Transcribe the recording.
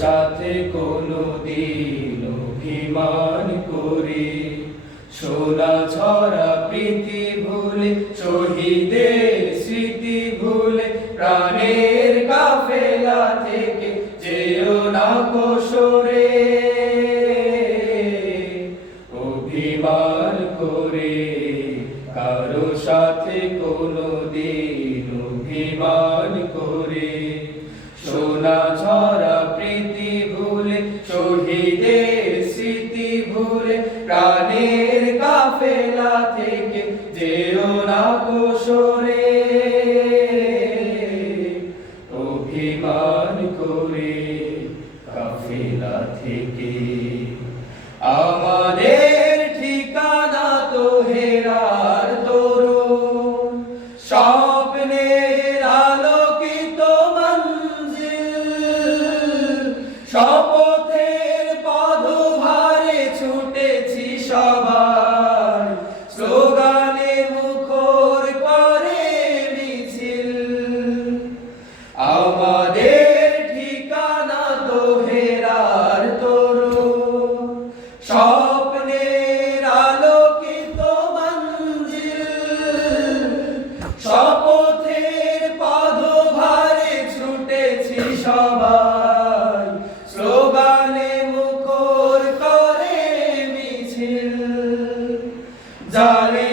সাথে কোনোদিন অভিমান করে সোনা ছড়া প্রীতি ভুলে শহীদের স্মৃতি ভুলে প্রাণের কাফেলা থেকে যেও না সরে অভিমান করে কারো সাথে কোনোদিন অভিমান করে সোনা ঝরা প্রীতি ভুলে শহীদের স্মৃতি ভুলে প্রাণের কাফেলা থেকে যেও না সরে অভিমান করে কাফেলা থেকে আমাদের ঠিকানা তো হেরার তরুণ স্বপ্নের আলোকিত মঞ্জিল শপথের পদভারে ছুটেছি সবাই স্লোগানে মুখর করে মিছিল আমাদের ঠিকানা তো হেরার তরুণ স্বপ্নের আলোকিত মঞ্জিল শপথের পদভারে ছুটেছি সবাই স্লোগানে মুখর করে মিছিল জানে